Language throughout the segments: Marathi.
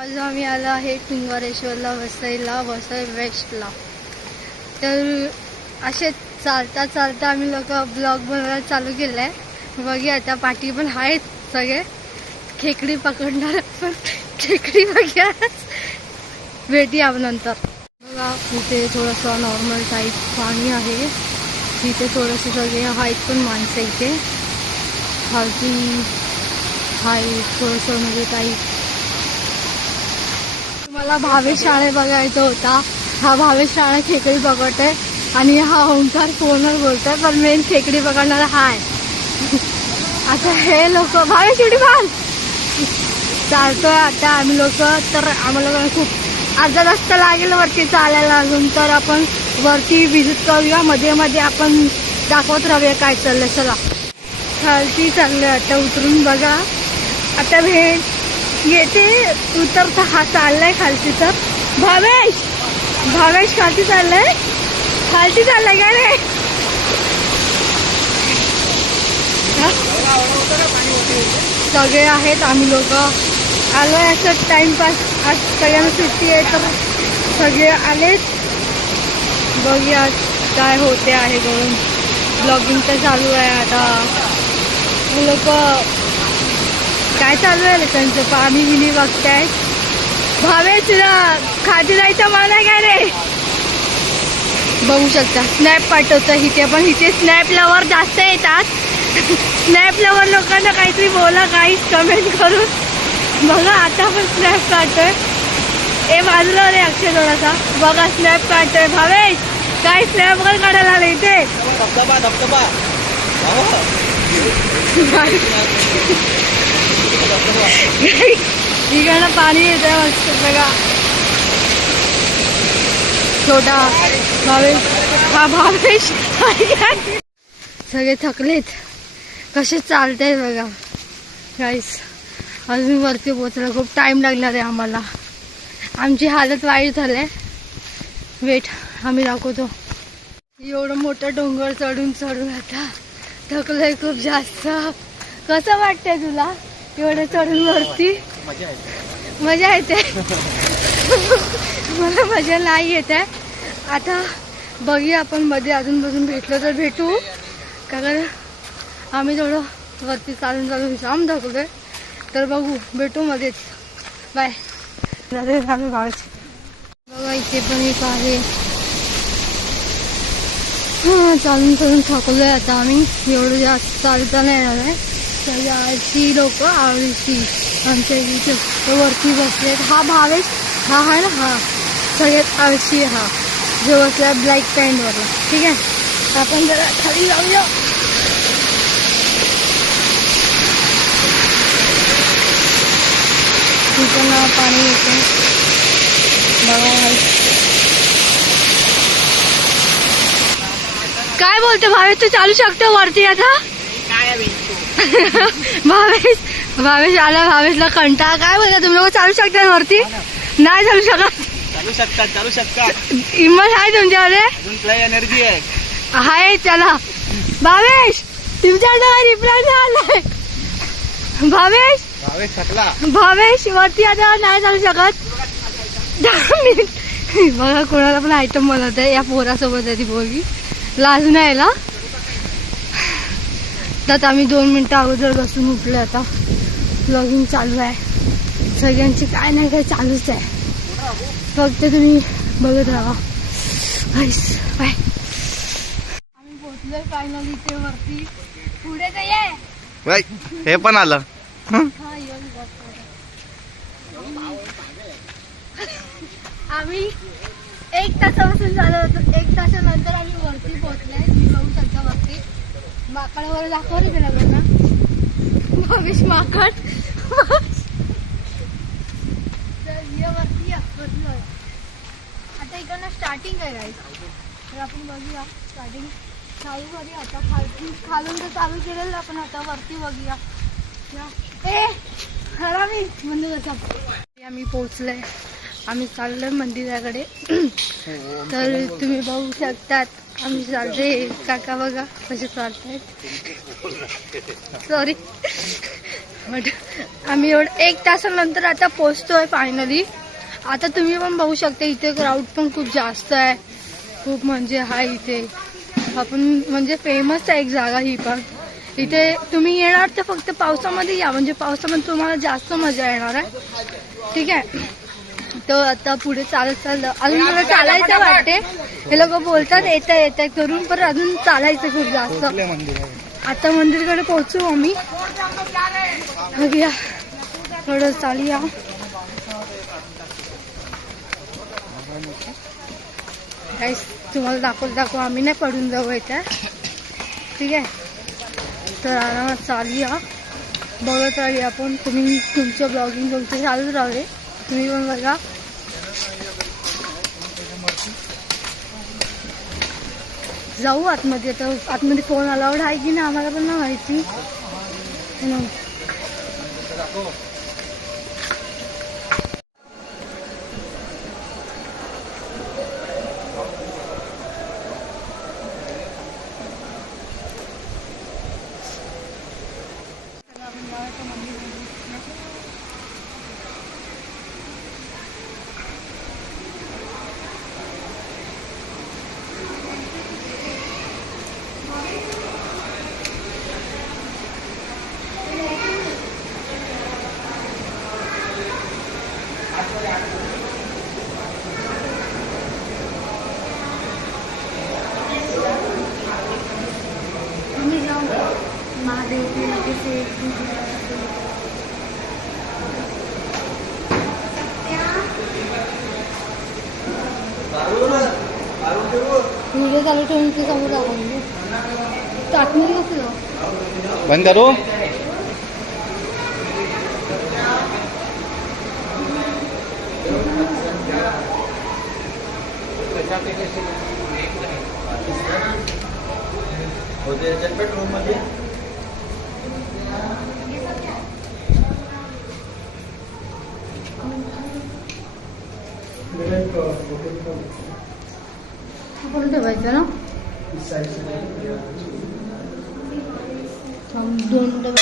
आज आम्ही आलो आहे कुंभारेश्वरला, वसई वेस्टला. तर असे चालता चालता आम्ही लोक ब्लॉग बनवायला चालू केलाय. बघूया आता पाठी पण आहेत सगळे खेकडी पकडणार, पण खेकडी बघूया भेटी आपण नंतर. बघा इथे थोडंसं नॉर्मल टाईप पाणी आहे. इथे थोडंसं सगळे आहेत पण माणसं इथे खालती आहे थोडंसं म्हणजे टाईप. मला भावेश शाळे बघायचा होता. हा भावेश शाळे खेकडी पकडतोय आणि हा ओंकार फोनवर बोलतोय, पण मेन खेकडी पकडणारा हा आहे. आता हे लोक भावेश एवढी भाल चालतोय आता आम्ही लोक. तर आम्हाला खूप अर्धा तास लागेल वरती चालायला अजून. तर आपण वरती व्हिजिट करूया, मध्ये मध्ये आपण दाखवत राहूया काय चाललंय. चला खालती चाललंय आता उतरून बघा. आता भेट येते उतरता हा चाललाय खालती. तर भावेश खालती चाललाय काय रे. सगळे आहेत आम्ही लोक आलोय असं टाइमपास. आज सगळ्यांना सुट्टी आहे तर सगळे आलेत. बघूया काय होते आहे करून. ब्लॉगिंग तर चालू आहे आता. लोक काय चालू आहे त्यांचं पाणी बिनी बघताय. भावेश खाती जायचं मान आहे काय रे. बघू शकता स्नॅप पाठवतं इथे, पण इथे स्नॅप लवर जास्त येतात. स्नॅप लवर लोकांना काहीतरी बोला, काहीच कमेंट करून. बघा आता पण स्नॅप काढतोय. ए बाजूला रे अक्षय थोडासा. बघा स्नॅप काढतोय भावेश. काय स्नॅप वगैरे काढायला आलं इथे. इकडनं पाणी येतंय मस्त बघा. छोटा भावेश, हा भावेश. सगळे थकलेत कसे चालतायत बघा गाईस. अजून वरती पोहोचला खूप टाइम लागणार आहे आम्हाला. आमची हालत वाईट झाली. वेट आम्ही दाखवतो. एवढं मोठं डोंगर चढून आता थकलंय खूप जास्त. कसं वाटतंय तुला एवढं चढून वरती. मजा येते. मला मजा नाही येते. आता बघूया आपण मध्ये अजून भेटलो तर भेटू, कारण आम्ही थोडं वरती चालून जाम थकलोय. तर बघू भेटू मध्येच. बाय. आम्ही गावाची बघा इथे पण एक आहे. चालून थकलोय आता आम्ही. एवढं जास्त चालता नाही येणार आहे. सगळी आळशी लोक आवडीची आमच्या इथे वरती बसलेत. हा भावेश हा आहे ना, हा सगळ्यात आळशी हा जो बसला ब्लॅक पॅन्ट वरला. ठीक आहे आपण जरा खाली जाऊया. तिथं पाणी येते बघा. काय बोलतो भावेश, तू चालू शकतो वरती आता. भावेश आला. भावेशला कंटाळा. काय बोलता तुम्ही लोक चालू शकता वरती. नाही चालू शकत. चालू शकतात. हिम्मत आहे तुमच्यामध्ये, एनर्जी आहे. चला भावेश तुमच्या रिप्लाय आलाय. भावेश वरती आता नाही चालू शकत. बघा कोणाला पण आयटम बनवत आहे. या पोरासोबत आहे ती पोरगी. लाज नाही यायला. तर आम्ही 2 मिनिटं अगोदर बसून उठलो. आता ब्लॉगिंग चालू आहे. सगळ्यांची काय नाही काय चालूच आहे. फक्त तुम्ही बघत राहा. बाय. आम्ही पोहोचलोय फायनली इथे वरती. पुढे तर ये. हे पण आलं. आम्ही 1 तासापासून चालू होतो. 1 तासानंतर आम्ही वरती पोहोचलोय. तुम्ही बघू शकता वरती. माकड वगैरे दाखव रे त्याला बघा. भावेश माकड. वरती बसलोय आता. इकडनं स्टार्टिंग आहे गाईस. तर आपण बघूया स्टार्टिंग चालू करूया आता. खालून तर चालू केलेलं आपण. आता वरती बघूया. आम्ही पोहोचलोय. आम्ही चाललोय मंदिराकडे. तर तुम्ही बघू शकतात आम्ही चाललोय. काका बघा कसे चालतायत. सॉरी आम्ही एवढं 1 तासानंतर आता पोहोचतोय फायनली. आता तुम्ही पण बघू शकता इथे क्राऊड पण खूप जास्त आहे. खूप म्हणजे हा इथे आपण म्हणजे फेमस आहे एक जागा ही पण. इथे तुम्ही येणार तर फक्त पावसामध्ये या, म्हणजे पावसामध्ये तुम्हाला जास्त मजा येणार आहे. ठीक आहे. तर आता पुढे चालत चाललं अजून मला चालायचं वाटते. हे लोक बोलतात येता करून, पण अजून चालायचं खूप जास्त. आता मंदिरकडे पोहोचू आम्ही. बघूया थोडं चालूया. गाईस तुम्हाला दाखवू आम्ही नाही पडून जाऊ इथे. ठीक आहे. तर आरामात चालूया. बघत राहूया आपण. तुम्ही तुमचं ब्लॉगिंग तुमचं चालूच राहू. तुम्ही पण बघा. जाऊ आतमध्ये. तर आतमध्ये फोन अलाउड आहे की नाही आम्हाला पण नाही माहिती. महादेव व्हिडिओ चालू ठेवून ते समोर दाखवून आतमध्ये कसं जाऊ. बंद करू. बेडरूम मध्ये आपण ठेवायचं ना. 2 मिनिटं.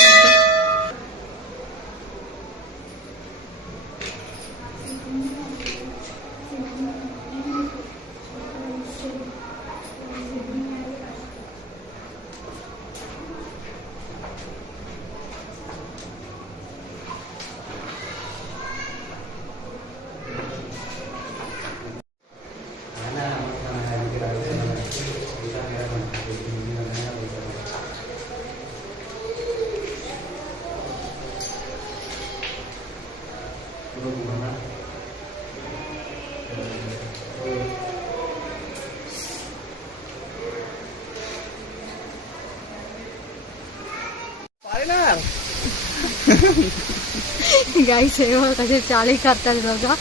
गाईस हे बघा कसे चाळी करतात बघा.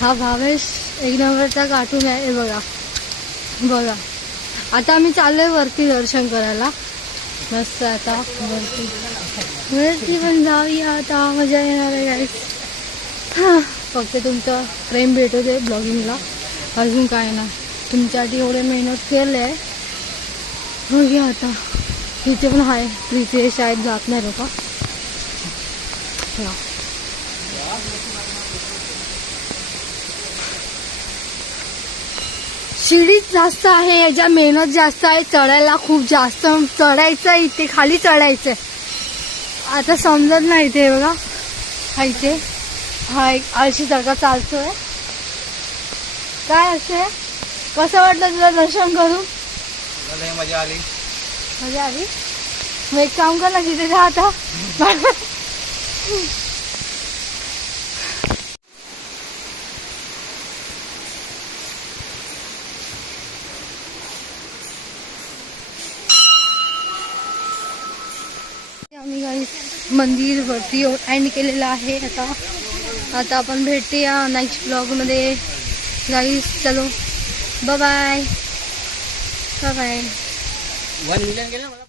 हा भावेश एक नंबरचा कार्टून आहे. बघा बघा. आता आम्ही चाललोय वरती दर्शन करायला. मस्त आता वरती पण जाऊया. आता मजा येणार आहे गाईस. फक्त तुमचं प्रेम भेटू दे ब्लॉगिंगला. अजून काय ना. तुमच्यासाठी एवढे मेहनत केले आहे. बघूया आता. इथे पण आहे प्रीती शाळेत जात नाही लोक. शिडीच जास्त आहे. याच्या मेहनत जास्त आहे. चढायला खूप जास्त चढायचं. इथे खाली चढायचंय. आता समजत नाही. इथे बघा हा इथे हा एक आळशी सारखा चालतोय. काय असे कसं वाटलं तुला दर्शन करून. मजा आली. मजा आली. मग एक काम कर ना तिथे जा आता. आम्ही गाईस मंदिर वरती एंड केलेलं आहे. आता आपण भेटूया नेक्स्ट ब्लॉग मध्ये गाईस. चलो बाय बाय. 1 मिलियन गेलं मला.